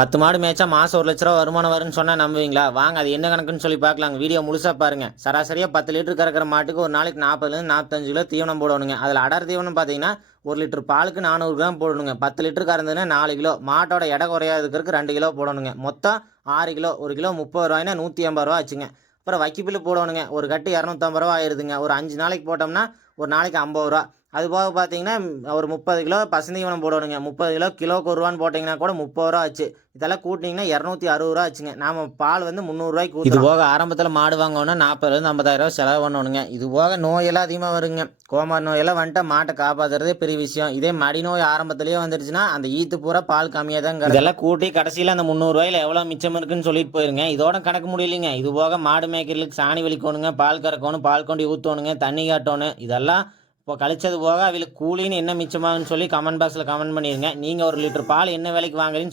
பத்து மாடு மேய்ச்சா மாதம் ஒரு லட்ச ரூபா வருமானம் வரும்னு சொன்னால் நம்புவீங்களா? வாங்க அது என்ன கணக்குன்னு சொல்லி பார்க்கலாங்க. வீடியோ முழுசாக பாருங்க. சராசரியாக பத்து லிட்டர் கறக்கிற மாட்டுக்கு ஒரு நாளைக்கு நாற்பதுலேருந்து நாற்பத்தஞ்சு கிலோ தீவனம் போடணுங்க. அதில் அடர் தீவனம் பார்த்தீங்கன்னா ஒரு லிட்டர் பாலுக்கு நானூறு கிராம் போடணுங்க. பத்து லிட்டர் கறந்துன்னா நாலு கிலோ. மாட்டோட எடை குறையாதுக்கிறதுக்கு ரெண்டு கிலோ போடணுங்க. மொத்தம் ஆறு கிலோ ஒரு கிலோ முப்பது ரூபாய்னா நூற்றி ஐம்பது ரூபா ஆச்சுங்க. அப்புறம் வக்கிப்பில் போடணுங்க. ஒரு கட்டு இரநூத்தம்பது ரூபா ஆயிடுதுங்க ஒரு அஞ்சு நாளைக்கு போட்டோம்னா ஒரு நாளைக்கு ஐம்பது ரூபா. அது போக பார்த்தீங்கன்னா ஒரு முப்பது கிலோ பசுந்தீவனம் போடணுங்க முப்பது கிலோ கிலோக்கு ஒரு ரூபான்னு போட்டிங்கன்னா கூட முப்பது ரூபா ஆச்சு. இதெல்லாம் கூட்டிங்கன்னா இரநூத்தி அறுபது ரூபா ஆச்சுங்க. நாம பால் வந்து முந்நூறுரூவாய்க்கு இது போக ஆரம்பத்தில் மாடு வாங்கணும்னா நாற்பதுலேருந்து ஐம்பதாயிரம் ரூபா செலவு பண்ணணுங்க இது போக நோயெல்லாம் அதிகமாக வருங்க. கோமார் நோயெல்லாம் வந்துட்டு மாட்டை காப்பாற்றுறதே பெரிய விஷயம். இதே மடி நோய் ஆரம்பத்திலேயே வந்துருச்சுன்னா அந்த ஈத்து பூரா பால் கம்மியாக தான் இதெல்லாம் கூட்டி கடைசியில் அந்த முந்நூறுரூவாயில் எவ்வளோ மிச்சம் இருக்குன்னு சொல்லிட்டு போயிருங்க. இதோட கணக்கு முடியலைங்க. இது போக மாடு மேய்க்கிறதுக்கு சாணி வலிக்கணுங்க பால் கறக்கணும் பால் கொண்டு ஊற்றணுங்க தண்ணி காட்டணும். இதெல்லாம் இப்போ கழிச்சது போக அவளுக்கு கூலின்னு என்ன மிச்சமாகுன்னு சொல்லி கமெண்ட் பாக்ஸில் கமெண்ட் பண்ணிடுங்க நீங்கள் ஒரு லிட்டர் பால் என்ன விலைக்கு வாங்குறீங்க